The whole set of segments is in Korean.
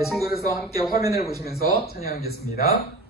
계신 곳에서 함께 화면을 보시면서 찬양하겠습니다.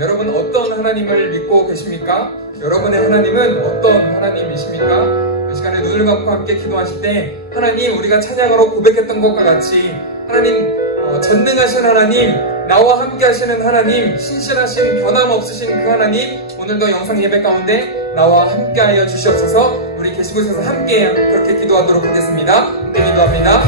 여러분 어떤 하나님을 믿고 계십니까? 여러분의 하나님은 어떤 하나님이십니까? 이 시간에 눈을 감고 함께 기도하실 때 하나님, 우리가 찬양으로 고백했던 것과 같이 하나님, 전능하신 하나님, 나와 함께 하시는 하나님, 신실하신 변함없으신 그 하나님, 오늘도 영상 예배 가운데 나와 함께 하여 주시옵소서. 우리 계신 곳에서 함께 그렇게 기도하도록 하겠습니다. 함께 기도합니다.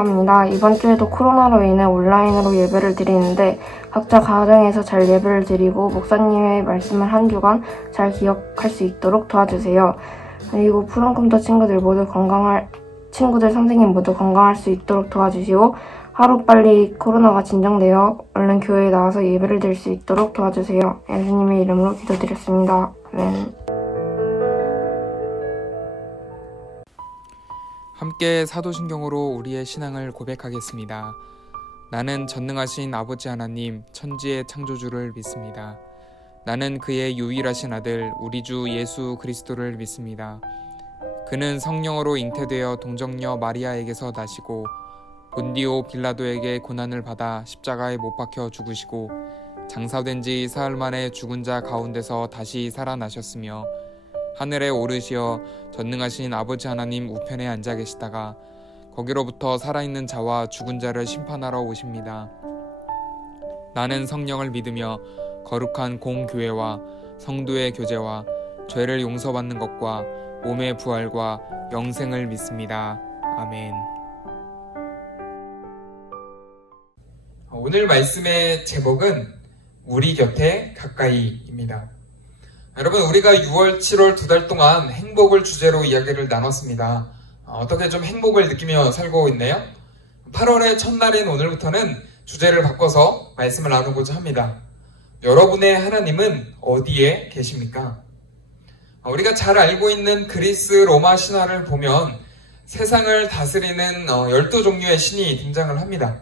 감사합니다. 이번 주에도 코로나로 인해 온라인으로 예배를 드리는데 각자 가정에서 잘 예배를 드리고 목사님의 말씀을 한 주간 잘 기억할 수 있도록 도와주세요. 그리고 푸른컴터 친구들, 선생님 모두 건강할 수 있도록 도와주시고 하루빨리 코로나가 진정되어 얼른 교회에 나와서 예배를 드릴 수 있도록 도와주세요. 예수님의 이름으로 기도드렸습니다. 아멘. 함께 사도신경으로 우리의 신앙을 고백하겠습니다. 나는 전능하신 아버지 하나님, 천지의 창조주를 믿습니다. 나는 그의 유일하신 아들, 우리 주 예수 그리스도를 믿습니다. 그는 성령으로 잉태되어 동정녀 마리아에게서 나시고 본디오 빌라도에게 고난을 받아 십자가에 못 박혀 죽으시고 장사된 지 사흘 만에 죽은 자 가운데서 다시 살아나셨으며 하늘에 오르시어 전능하신 아버지 하나님 우편에 앉아 계시다가 거기로부터 살아있는 자와 죽은 자를 심판하러 오십니다. 나는 성령을 믿으며 거룩한 공교회와 성도의 교제와 죄를 용서받는 것과 몸의 부활과 영생을 믿습니다. 아멘. 오늘 말씀의 제목은 우리 곁에 가까이입니다. 여러분, 우리가 6월, 7월 2달 동안 행복을 주제로 이야기를 나눴습니다. 어떻게 좀 행복을 느끼며 살고 있나요? 8월의 첫날인 오늘부터는 주제를 바꿔서 말씀을 나누고자 합니다. 여러분의 하나님은 어디에 계십니까? 우리가 잘 알고 있는 그리스 로마 신화를 보면 세상을 다스리는 12종류의 신이 등장을 합니다.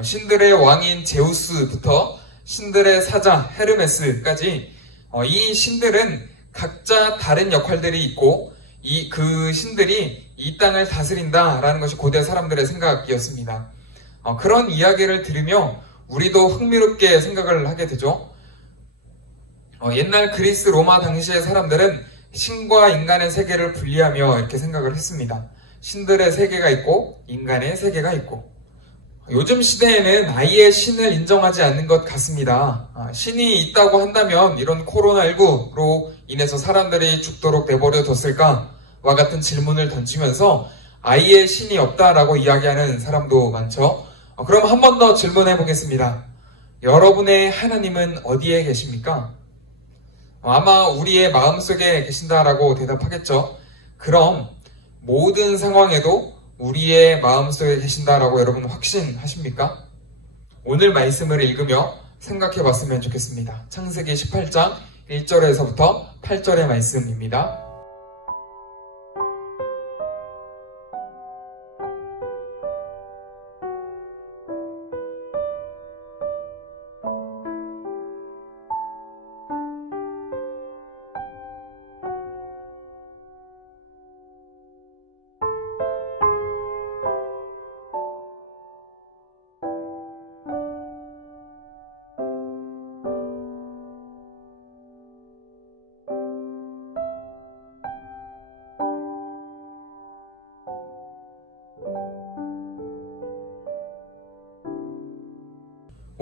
신들의 왕인 제우스부터 신들의 사자 헤르메스까지 이 신들은 각자 다른 역할들이 있고 그 신들이 이 땅을 다스린다라는 것이 고대 사람들의 생각이었습니다. 그런 이야기를 들으며 우리도 흥미롭게 생각을 하게 되죠. 옛날 그리스 로마 당시의 사람들은 신과 인간의 세계를 분리하며 이렇게 생각을 했습니다. 신들의 세계가 있고 인간의 세계가 있고, 요즘 시대에는 아예 신을 인정하지 않는 것 같습니다. 신이 있다고 한다면 이런 코로나19로 인해서 사람들이 죽도록 내버려 뒀을까와 같은 질문을 던지면서 아예 신이 없다라고 이야기하는 사람도 많죠. 그럼 한 번 더 질문해 보겠습니다. 여러분의 하나님은 어디에 계십니까? 아마 우리의 마음속에 계신다라고 대답하겠죠. 그럼 모든 상황에도 우리의 마음속에 계신다라고 여러분 확신하십니까? 오늘 말씀을 읽으며 생각해 봤으면 좋겠습니다. 창세기 18장 1절에서부터 8절의 말씀입니다.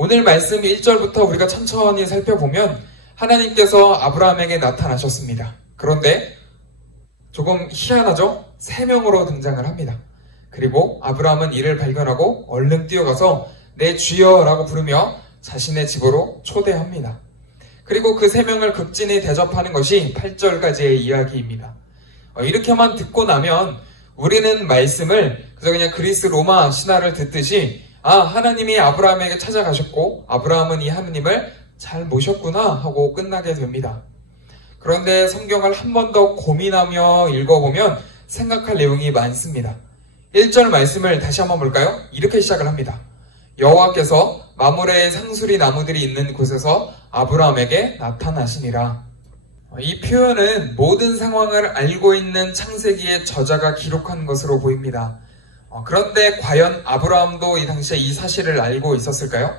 오늘 말씀 1절부터 우리가 천천히 살펴보면 하나님께서 아브라함에게 나타나셨습니다. 그런데 조금 희한하죠? 3명으로 등장을 합니다. 그리고 아브라함은 이를 발견하고 얼른 뛰어가서 내 주여라고 부르며 자신의 집으로 초대합니다. 그리고 그 3명을 극진히 대접하는 것이 8절까지의 이야기입니다. 이렇게만 듣고 나면 우리는 말씀을 그냥 그리스 로마 신화를 듣듯이 하나님이 아브라함에게 찾아가셨고 아브라함은 이 하나님을 잘 모셨구나 하고 끝나게 됩니다. 그런데 성경을 한 번 더 고민하며 읽어보면 생각할 내용이 많습니다. 1절 말씀을 다시 한번 볼까요? 이렇게 시작을 합니다. 여호와께서 마므레의 상수리 나무들이 있는 곳에서 아브라함에게 나타나시니라. 이 표현은 모든 상황을 알고 있는 창세기의 저자가 기록한 것으로 보입니다. 그런데 과연 아브라함도 이 당시에 이 사실을 알고 있었을까요?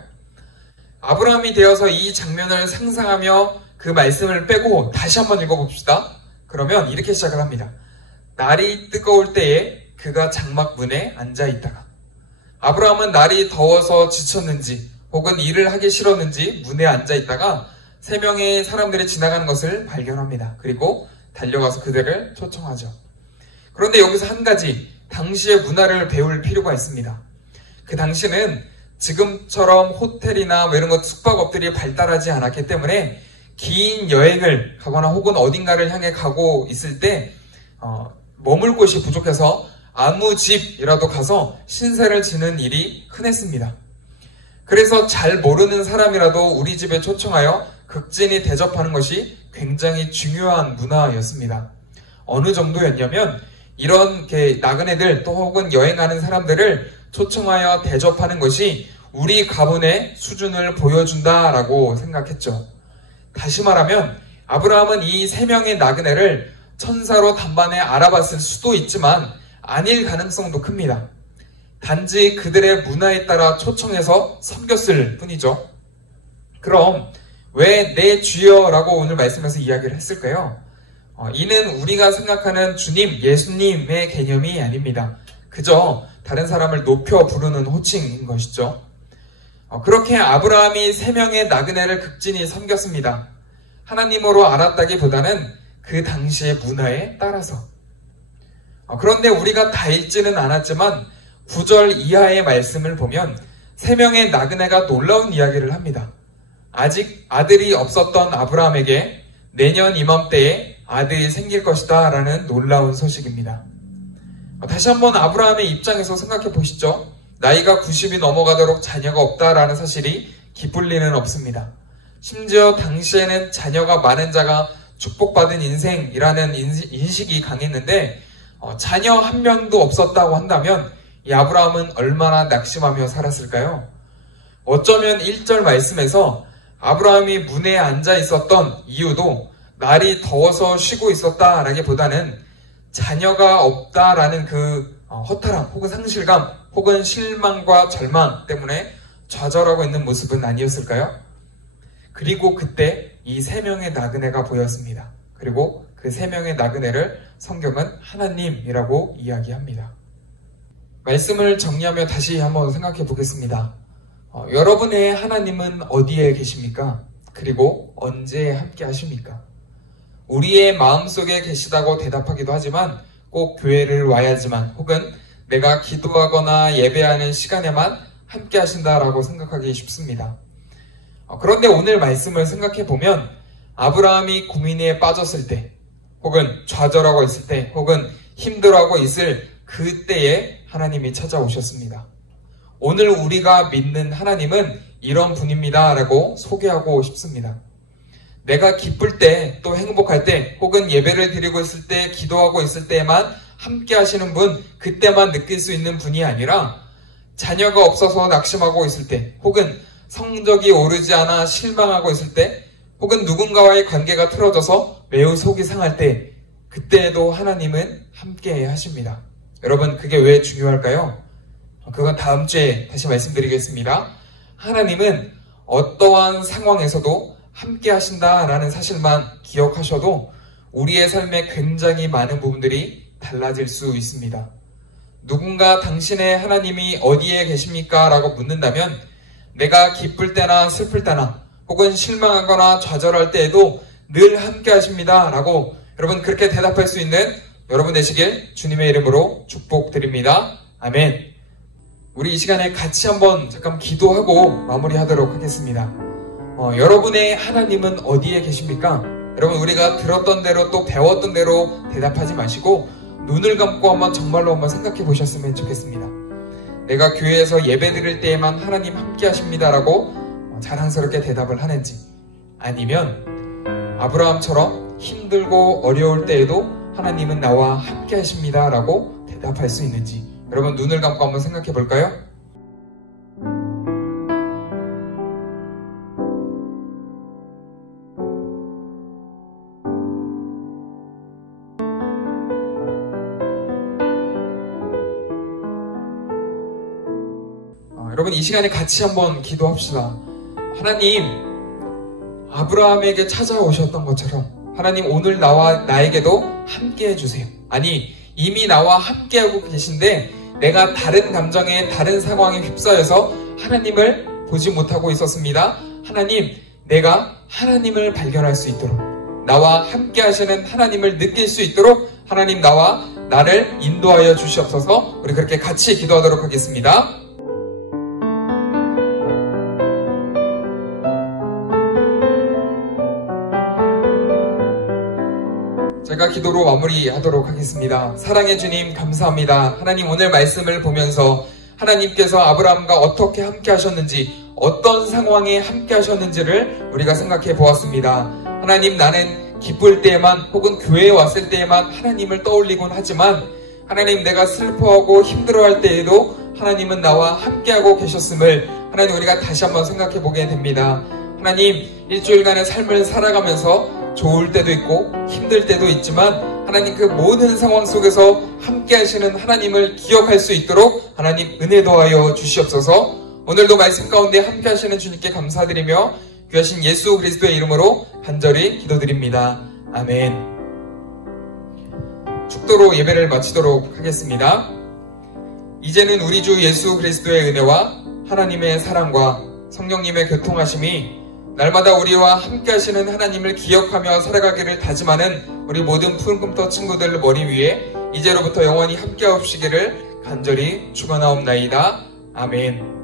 아브라함이 되어서 이 장면을 상상하며 그 말씀을 빼고 다시 한번 읽어봅시다. 그러면 이렇게 시작을 합니다. 날이 뜨거울 때에 그가 장막 문에 앉아있다가, 아브라함은 날이 더워서 지쳤는지 혹은 일을 하기 싫었는지 문에 앉아있다가 3명의 사람들이 지나가는 것을 발견합니다. 그리고 달려가서 그들을 초청하죠. 그런데 여기서 한 가지, 당시의 문화를 배울 필요가 있습니다. 그 당시는 지금처럼 호텔이나 뭐 이런 것 숙박업들이 발달하지 않았기 때문에 긴 여행을 가거나 혹은 어딘가를 향해 가고 있을 때 머물 곳이 부족해서 아무 집이라도 가서 신세를 지는 일이 흔했습니다. 그래서 잘 모르는 사람이라도 우리 집에 초청하여 극진히 대접하는 것이 굉장히 중요한 문화였습니다. 어느 정도였냐면 이런 나그네들 또 혹은 여행하는 사람들을 초청하여 대접하는 것이 우리 가문의 수준을 보여준다라고 생각했죠. 다시 말하면 아브라함은 이 3명의 나그네를 천사로 단번에 알아봤을 수도 있지만 아닐 가능성도 큽니다. 단지 그들의 문화에 따라 초청해서 섬겼을 뿐이죠. 그럼 왜 내 주여라고 오늘 말씀에서 이야기를 했을까요? 이는 우리가 생각하는 주님, 예수님의 개념이 아닙니다. 그저 다른 사람을 높여 부르는 호칭인 것이죠. 그렇게 아브라함이 3명의 나그네를 극진히 섬겼습니다. 하나님으로 알았다기보다는 그 당시의 문화에 따라서. 그런데 우리가 다 읽지는 않았지만 9절 이하의 말씀을 보면 3명의 나그네가 놀라운 이야기를 합니다. 아직 아들이 없었던 아브라함에게 내년 이맘때에 아들이 생길 것이다 라는 놀라운 소식입니다. 다시 한번 아브라함의 입장에서 생각해 보시죠. 나이가 90이 넘어가도록 자녀가 없다라는 사실이 기쁠 리는 없습니다. 심지어 당시에는 자녀가 많은 자가 축복받은 인생이라는 인식이 강했는데 자녀 한 명도 없었다고 한다면 이 아브라함은 얼마나 낙심하며 살았을까요? 어쩌면 1절 말씀에서 아브라함이 문에 앉아 있었던 이유도 날이 더워서 쉬고 있었다라기보다는 자녀가 없다라는 그 허탈함 혹은 상실감 혹은 실망과 절망 때문에 좌절하고 있는 모습은 아니었을까요? 그리고 그때 이 3명의 나그네가 보였습니다. 그리고 그 3명의 나그네를 성경은 하나님이라고 이야기합니다. 말씀을 정리하며 다시 한번 생각해 보겠습니다. 여러분의 하나님은 어디에 계십니까? 그리고 언제 함께 하십니까? 우리의 마음속에 계시다고 대답하기도 하지만 꼭 교회를 와야지만 혹은 내가 기도하거나 예배하는 시간에만 함께 하신다라고 생각하기 쉽습니다. 그런데 오늘 말씀을 생각해 보면 아브라함이 고민에 빠졌을 때 혹은 좌절하고 있을 때 혹은 힘들어하고 있을 그때에 하나님이 찾아오셨습니다. 오늘 우리가 믿는 하나님은 이런 분입니다 라고 소개하고 싶습니다. 내가 기쁠 때 또 행복할 때 혹은 예배를 드리고 있을 때 기도하고 있을 때에만 함께 하시는 분, 그때만 느낄 수 있는 분이 아니라 자녀가 없어서 낙심하고 있을 때 혹은 성적이 오르지 않아 실망하고 있을 때 혹은 누군가와의 관계가 틀어져서 매우 속이 상할 때 그때에도 하나님은 함께 하십니다. 여러분 그게 왜 중요할까요? 그건 다음 주에 다시 말씀드리겠습니다. 하나님은 어떠한 상황에서도 함께 하신다라는 사실만 기억하셔도 우리의 삶에 굉장히 많은 부분들이 달라질 수 있습니다. 누군가 당신의 하나님이 어디에 계십니까? 라고 묻는다면 내가 기쁠 때나 슬플 때나 혹은 실망하거나 좌절할 때에도 늘 함께 하십니다 라고 여러분 그렇게 대답할 수 있는 여러분 되시길 주님의 이름으로 축복드립니다. 아멘. 우리 이 시간에 같이 한번 잠깐 기도하고 마무리하도록 하겠습니다. 여러분의 하나님은 어디에 계십니까? 여러분 우리가 들었던 대로 또 배웠던 대로 대답하지 마시고 눈을 감고 정말로 한번 생각해 보셨으면 좋겠습니다. 내가 교회에서 예배 드릴 때에만 하나님 함께 하십니다 라고 자랑스럽게 대답을 하는지, 아니면 아브라함처럼 힘들고 어려울 때에도 하나님은 나와 함께 하십니다 라고 대답할 수 있는지 여러분 눈을 감고 한번 생각해 볼까요? 여러분 이 시간에 같이 한번 기도합시다. 하나님, 아브라함에게 찾아오셨던 것처럼 하나님 오늘 나에게도 함께 해주세요. 아니 이미 나와 함께하고 계신데 내가 다른 감정에 다른 상황에 휩싸여서 하나님을 보지 못하고 있었습니다. 하나님, 내가 하나님을 발견할 수 있도록 나와 함께 하시는 하나님을 느낄 수 있도록 하나님 나와 나를 인도하여 주시옵소서. 우리 그렇게 같이 기도하도록 하겠습니다. 제가 기도로 마무리하도록 하겠습니다. 사랑의 주님 감사합니다. 하나님 오늘 말씀을 보면서 하나님께서 아브라함과 어떻게 함께 하셨는지, 어떤 상황에 함께 하셨는지를 우리가 생각해 보았습니다. 하나님, 나는 기쁠 때에만 혹은 교회에 왔을 때에만 하나님을 떠올리곤 하지만 하나님, 내가 슬퍼하고 힘들어할 때에도 하나님은 나와 함께하고 계셨음을 하나님 우리가 다시 한번 생각해 보게 됩니다. 하나님, 일주일간의 삶을 살아가면서 좋을 때도 있고 힘들 때도 있지만 하나님 그 모든 상황 속에서 함께 하시는 하나님을 기억할 수 있도록 하나님 은혜 더하여 주시옵소서. 오늘도 말씀 가운데 함께 하시는 주님께 감사드리며 귀하신 예수 그리스도의 이름으로 간절히 기도드립니다. 아멘. 축도로 예배를 마치도록 하겠습니다. 이제는 우리 주 예수 그리스도의 은혜와 하나님의 사랑과 성령님의 교통하심이 날마다 우리와 함께 하시는 하나님을 기억하며 살아가기를 다짐하는 우리 모든 푸른 꿈터 친구들 머리 위에 이제로부터 영원히 함께 하옵시기를 간절히 축원하옵나이다. 아멘.